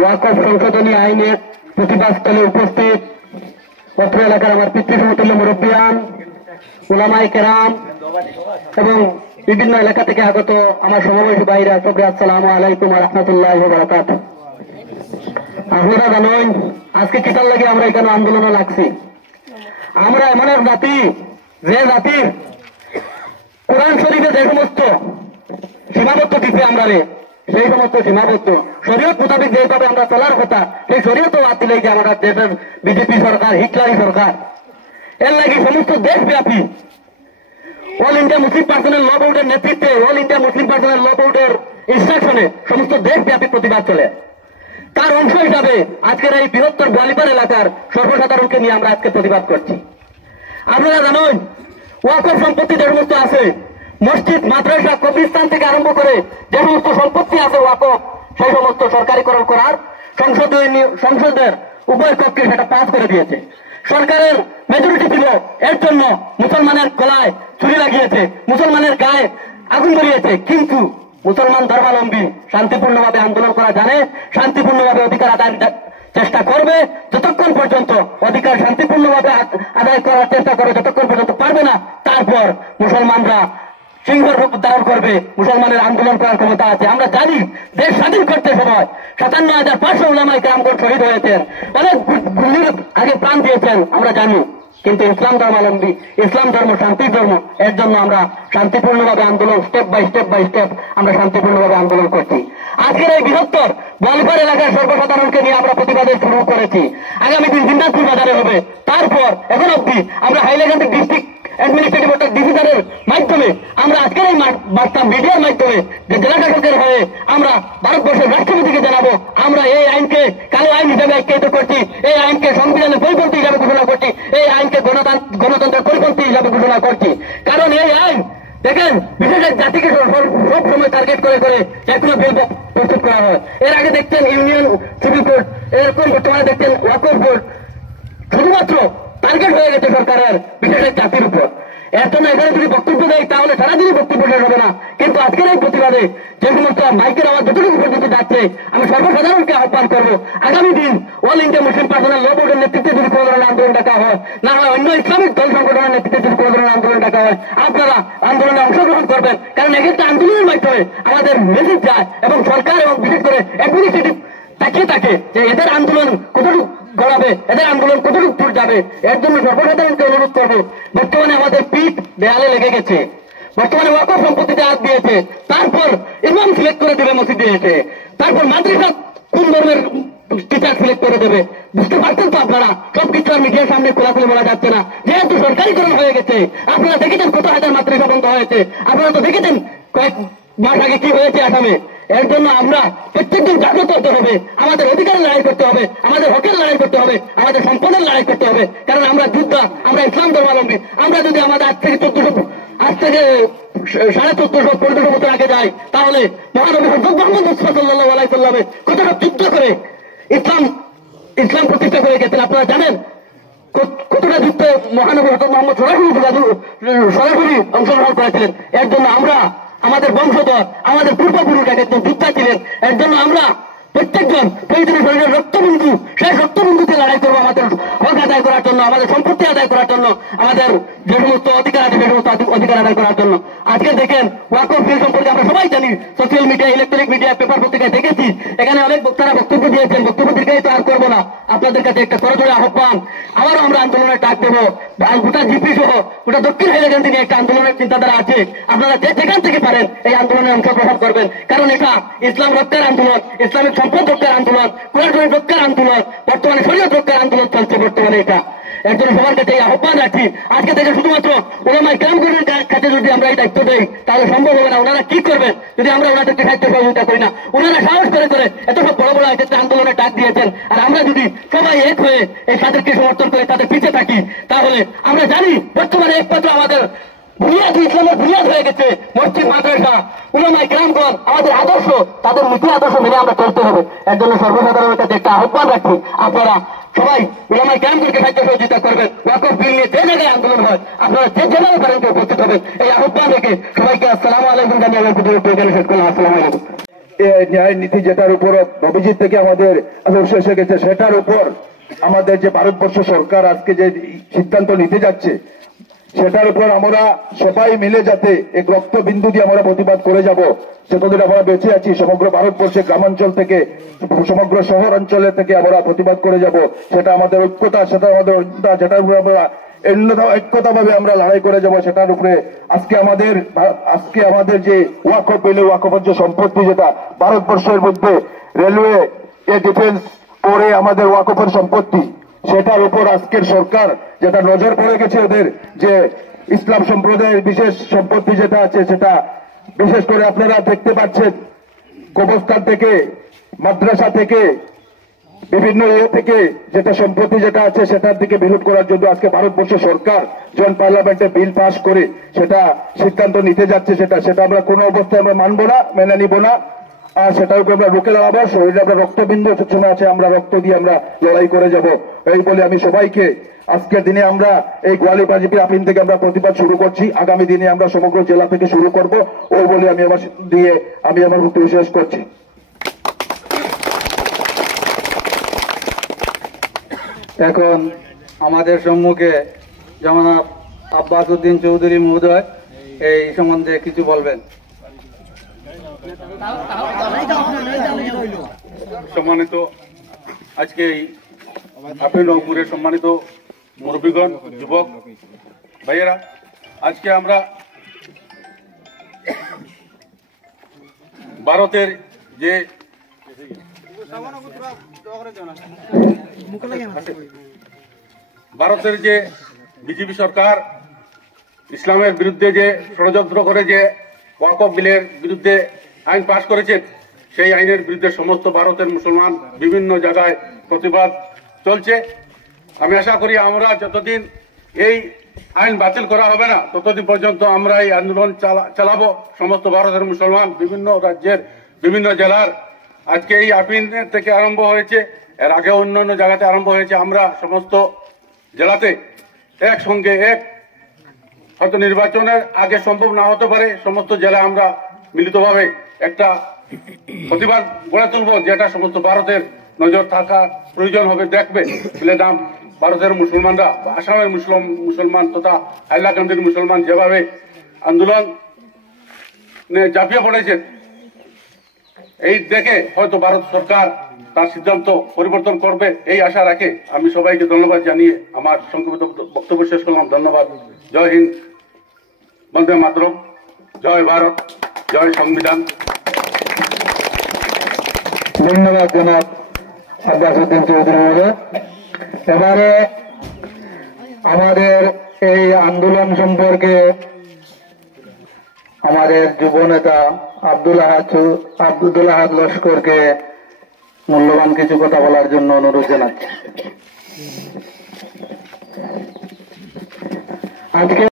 ওয়াকফ সংশোধনী আইনের প্রতিবাদস্থলে উপস্থিত অত্র এলাকার আমার পিতৃসমতুল্য মুরব্বিয়ান, উলামায়ে কেরাম এবং বিভিন্ন এলাকা থেকে আগত আমার সমবয়সী ভাইরা, সবরে আসসালামু আলাইকুম ওয়া রাহমাতুল্লাহি ওয়া বারাকাতুহু। আপনারা জানেন আজকে কিতার লাগে আমরা এখানে আন্দোলনে লাগছি। আমরা এমন এক জাতি, যে জাতির কোরআন শরীফে যে সমস্ত সীমাবদ্ধ দিচ্ছে আমরা সেই সমস্ত সীমাবদ্ধ শরীয়ত মোতাবেক যেভাবে আমরা চলার কথা, সেই শরীয়ত বাদ দিলেই যে আমরা দেশের বিজেপি সরকার, হিটলারি সরকার, এর লাগে সমস্ত দেশব্যাপী অল ইন্ডিয়া মুসলিম পার্সোনাল ল বোর্ডের নেতৃত্বে, অল ইন্ডিয়া মুসলিম পার্সোনাল ল বোর্ডের ইনস্ট্রাকশনে সমস্ত দেশব্যাপী প্রতিবাদ চলে। তার অংশ হিসাবে আজকের এই বৃহত্তর গোয়ালিপাড় এলাকার সর্বসাধারণকে নিয়ে আমরা আজকে প্রতিবাদ করছি। আপনারা জানেন ওয়াকফ সম্পত্তি যে সমস্ত আছে, মসজিদ, মাদ্রাসা, কবরস্থান থেকে আরম্ভ করে যে সমস্ত সম্পত্তি আছে ওয়াকফ, সেই সমস্ত সরকারিকরণ করার সংসদের উভয় কক্ষে সেটা পাস করে দিয়েছে। সরকারের মেজরিটি ছিল, এর জন্য মুসলমানের গলায় ছুরি লাগিয়েছে, মুসলমানের গায়ে আগুন ধরিয়েছে। কিন্তু মুসলমান ধর্মাবলম্বী শান্তিপূর্ণভাবে আন্দোলন করা জানে, শান্তিপূর্ণভাবে অধিকার আদায়ের চেষ্টা করবে। যতক্ষণ পর্যন্ত অধিকার শান্তিপূর্ণভাবে আদায় করার চেষ্টা করে, যতক্ষণ পর্যন্ত পারবে না, তারপর মুসলমানরা সিংহের রূপ ধারণ করবে। মুসলমানের আন্দোলন করার ক্ষমতা আছে। আমরা জানি দেশ স্বাধীন করতে সময় ৫৭,৫০০ উলামায়ে কেরামগণ শহীদ হয়েছেন, অনেক গুলির আগে প্রাণ দিয়েছেন, আমরা জানি। কিন্তু ইসলাম ধর্মাবলম্বী, ইসলাম ধর্ম শান্তির ধর্ম, এর জন্য আমরা শান্তিপূর্ণভাবে আন্দোলন স্টেপ বাই স্টেপ আমরা শান্তিপূর্ণভাবে আন্দোলন করছি। আজকের এই বৃহত্তর গোয়ালিপাড় এলাকার সর্বসাধারণকে নিয়ে আমরা প্রতিবাদে শুরু করেছি। আগামী দিন দিনাজপুর বাজারে হবে। তারপর এখন অব্দি আমরা হাইলাকান্দি ডিস্ট্রিক্ট অ্যাডমিনিস্ট্রেটিভ একটা ডিসিশনের মাধ্যমে আমরা আজকের এই বার্তা মিডিয়ার মাধ্যমে যে জেলা শাসকের হয়ে আমরা ভারতবর্ষের রাষ্ট্রপতিকে জানাবো, আমরা এই আইনকে কালো আইন হিসেবে আখ্যায়িত করছি, এই আইনকে সংবিধানের পরিপন্থী হিসাবে ঘোষণা করছি, এই আইনকে গণতন্ত্রের পরিপন্থী হিসাবে ঘোষণা করছি। কারণ এই আইন দেখেন বিশেষ এক জাতিকে সব সময় টার্গেট করে করে এখনো বিল প্রস্তুত করা হয়। এর আগে দেখছেন ইউনিয়ন সিভিল কোড, এরকম বর্তমানে দেখছেন ওয়াকফ বোর্ড, শুধুমাত্র টার্গেট হয়ে গেছে সরকারের বিশেষ এক জাতির উপর। এর জন্য এখানে যদি বক্তব্য দেয় তাহলে সারাদিনই বক্তব্য শেষ হবে না। কিন্তু আজকের এই প্রতিবাদে যে সমস্ত মাইকের আওয়াজ যতটুকু পর্যন্ত যাচ্ছে, আমি সর্বসাধারণকে আহ্বান করবো, আগামী দিন অল ইন্ডিয়া মুসলিম পার্সোনাল ল বোর্ডের নেতৃত্বে যদি কোনো ধরনের আন্দোলন ডাকা হয়, না হয় অন্য ইসলামিক দল সংগঠনের নেতৃত্বে যদি কোনো ধরনের আন্দোলন ডাকা হয়, আপনারা আন্দোলনে অংশগ্রহণ করবেন। কারণ এক্ষেত্রে আন্দোলনের মাধ্যমে আমাদের মেসেজ যায় এবং সরকার এবং বিশেষ করে অ্যাডমিনিস্ট্রেটিভ তাকিয়ে থাকে যে এদের আন্দোলন কতটুকু গড়াবে, এদের আন্দোলন কতটুকু দূর যাবে। এর জন্য সর্বসাধারণকে অনুরোধ করবো, বর্তমানে আমাদের পিঠ দেয়ালে লেগে গেছে, বর্তমানে ওয়াকফ সম্পত্তিতে হাত দিয়েছে, তারপর ইমাম সিলেক্ট করে দেবে মসজিদে এসে, তারপর মাদ্রাসা কোন ধর্মের টিচার সিলেক্ট করে দেবে। বুঝতে পারছেন তো আপনারা, সবকিছু আর মিডিয়ার সামনে খোলাখুলি বলা যাচ্ছে না, যেহেতু সরকারিকরণ হয়ে গেছে। আপনারা দেখেছেন কত হাজার মাদ্রাসা বন্ধ হয়েছে, আপনারা তো দেখেছেন কয়েক মাস আগে কি হয়েছে আসামে। এর জন্য আমরা প্রত্যেকদিন জাগ্রত হতে হবে, আমাদের অধিকারের লড়াই করতে হবে, আমাদের হকের লড়াই করতে হবে, আমাদের সম্পদের লড়াই করতে হবে। কারণ আমরা যোদ্ধা, আমরা ইসলাম ধর্মাবলম্বী। আমরা যদি আমাদের আজ থেকে ১৪০০-১৫০০ বছর আগে যাই, তাহলে মহানবী হযরত মুহাম্মদ সাল্লাল্লাহু আলাইহি ওয়াসাল্লাম কতটা যুদ্ধ করে ইসলাম প্রতিষ্ঠা করে গেছেন আপনারা জানেন। কতটা যুদ্ধ মহানবী হযরত মুহাম্মদ সরাসরি অংশগ্রহণ করেছিলেন। এর জন্য আমরা, আমাদের বংশধর, আমাদের পূর্বপুরুষ একজন যোদ্ধা ছিলেন। এর জন্য আমরা প্রত্যেকজন প্রয়োজনীয় শরীরের রক্তবিন্দু, সেই রক্তবিন্দুতে লড়াই করবো আমাদের হক আদায় করার জন্য, আমাদের সম্পত্তি আদায় করার জন্য, আমাদের যে সমস্ত অধিকার আছে সেই সমস্ত অধিকার আদায় করার জন্য। আজকে দেখেন ওয়াকফ বিল সম্পর্কে আমরা সবাই জানি, social media, electronic media, paper পত্রিকায় দেখেছি। এখানে অনেক বক্তারা বক্তব্য দিয়েছেন, বক্তব্য দীর্ঘায়িত আর করবো না। আপনাদের কাছে একটা করজোড়ে আহ্বান, আবারও আমরা আন্দোলনের ডাক দেবো। গোটা জিপি সহ গোটা দক্ষিণ হাইলাকান্দি নিয়ে একটা আন্দোলনের চিন্তাধারা আছে। আপনারা যেখান থেকে পারেন এই আন্দোলনে অংশগ্রহণ করবেন, কারণ এটা ইসলাম রক্ষার আন্দোলন, ইসলামিক সম্পদ রক্ষার আন্দোলন, কোরআন শরীফ রক্ষার আন্দোলন, বর্তমানে শরীয়ত রক্ষার আন্দোলন চলছে বর্তমানে এটা। এর জন্য সবার কাছে এই আহ্বান রাখি। আজকে থেকে শুধুমাত্র ওলামায়ে কেরামগণের কাছে যদি আমরা এই দায়িত্ব দেই তাহলে সম্ভব হবে না। ওনারা কি করবেন যদি আমরা ওনাদেরকে সাহায্য সহযোগিতা করি না? ওনারা সাহস করে করে এত সব বড় বড় ক্ষেত্রে আন্দোলনের ডাক দিয়েছেন, আর আমরা যদি সবাই এক হয়ে এই তাদেরকে সমর্থন করে তাদের পিছিয়ে থাকি, তাহলে আমরা জানি বর্তমানে একমাত্র আমাদের বুনিয়াদ, ইসলামের বুনিয়াদ হয়ে গেছে মসজিদ, মাদ্রাসা, উলামায়ে কেরামগণ। আমাদের আদর্শ, তাদের নীতি আদর্শ মেনে আমরা চলতে হবে। এর জন্য সর্বসাধারণের কাছে একটা আহ্বান রাখি, আপনারা সবাই উলামায়ে কেরামগণকে সাহায্য সহযোগিতা করবেন। ওয়াকফ বিল নিয়ে যে জায়গায় আন্দোলন হয় আপনারা যে যেভাবে পারেন উপস্থিত হবেন। এই আহ্বান রেখে সবাইকে আসসালামু আলাইকুম জানিয়ে আমার ভিডিও শেষ করলাম। আসসালামু আলাইকুম। ন্যায় নীতি যেটার উপর অভিজিৎ থেকে আমাদের এসে গেছে, সেটার উপর আমাদের যে ভারতবর্ষ সরকার আজকে যে সিদ্ধান্ত নিতে যাচ্ছে, সেটার উপর আমরা সবাই মিলে যাতে এক রক্তবিন্দু দিয়ে আমরা প্রতিবাদ করে যাব, যতদিন আমরা বেঁচে আছি সমগ্র ভারতবর্ষে গ্রামাঞ্চল থেকে সমগ্র শহর অঞ্চলের থেকে আমরা প্রতিবাদ করে যাব। সেটা আমাদের ঐক্যতা, সেটা আমাদের যেটার উপরে আমরা ঐক্যতা ভাবে আমরা লড়াই করে যাব। সেটার উপরে আজকে আমাদের যে ওয়াকফ বিল, ওয়াকফের যে সম্পত্তি যেটা ভারতবর্ষের মধ্যে রেলওয়ে ডিফেন্স পরে আমাদের ওয়াকফের সম্পত্তি, সেটার উপর আজকের সরকার যেটা নজর পড়ে গেছে ওদের, যে ইসলাম সম্প্রদায়ের বিশেষ সম্পত্তি যেটা আছে, সেটা বিশেষ করে আপনারা দেখতে পাচ্ছেন কবরস্থান থেকে, মাদ্রাসা থেকে, বিভিন্ন থেকে যেটা সম্পত্তি যেটা আছে সেটার দিকে বিরোধ করার জন্য আজকে ভারতবর্ষ সরকার জয়েন্ট পার্লামেন্টে বিল পাস করে সেটা সিদ্ধান্ত নিতে যাচ্ছে। সেটা আমরা কোনো অবস্থায় আমরা মানবো না, মেনে নিব না। আর সেটার উপরে আমরা রুখে দাঁড়াবো। শরীরে আমরা রক্তবিন্দু সবসময় আছে, আমরা রক্ত দিয়ে আমরা লড়াই করে যাব। এই বলে আমি সবাইকে আজকের দিনে আমরা এই গোয়ালিয়র বিজেপি আপিন থেকে আমরা প্রতিবাদ শুরু করছি, আগামী দিনে আমরা সমগ্র জেলা থেকে শুরু করব। ওই বলে আমি আমার বক্তব্য শেষ করছি। এখন আমাদের সম্মুখে জনাব আব্বাস উদ্দিন চৌধুরী মহোদয় এই সম্বন্ধে কিছু বলবেন। সম্মানিত আজকে এই আপিল রংপুরের সম্মানিত মুরব্বীগণ, যুবক ভাইয়েরা, আজকে আমরা ভারতের যে বিজেপি সরকার ইসলামের বিরুদ্ধে যে ষড়যন্ত্র করে যে ওয়াকফ বিলের বিরুদ্ধে আইন পাশ করেছেন, সেই আইনের বিরুদ্ধে সমস্ত ভারতের মুসলমান বিভিন্ন জায়গায় প্রতিবাদ চলছে। আমি আশা করি আমরা যতদিন এই আইন বাতিল করা হবে না ততদিন পর্যন্ত আমরা এই আন্দোলন চালাবো। সমস্ত ভারতের মুসলমান বিভিন্ন রাজ্যের বিভিন্ন জেলার আজকে এই আপিন থেকে আরম্ভ হয়েছে, এর আগে অন্যান্য জায়গাতে আরম্ভ হয়েছে। আমরা সমস্ত জেলাতে একসঙ্গে হয়তো নির্বাচনের আগে সম্ভব না হতে পারে, সমস্ত জেলায় আমরা মিলিতভাবে একটা প্রতিবাদ গড়ে তুলব, যেটা সমস্ত ভারতের নজর থাকা প্রয়োজন হবে, দেখবে নাম ভারতের মুসলমানরা, আসামের মুসলমান তথা হাইলাকান্দির মুসলমান যেভাবে আন্দোলন ঝাঁপিয়ে পড়েছে, এই দেখে হয়তো ভারত সরকার তার সিদ্ধান্ত পরিবর্তন করবে, এই আশা রাখে আমি সবাইকে ধন্যবাদ জানিয়ে আমার সংক্ষিপ্ত বক্তব্য শেষ করলাম। ধন্যবাদ। জয় হিন্দ, বন্দে মাতরম, জয় ভারত, জয় সংবিধান। ধন্যবাদ জনাব আব্বাস উদ্দিন চৌধুরী মহোদয়। এবারে আমাদের এই আন্দোলন সম্পর্কে আমাদের যুব নেতা আব্দুল আহাদ লস্করকে মূল্যবান কিছু কথা বলার জন্য অনুরোধ জানাচ্ছি। আজকে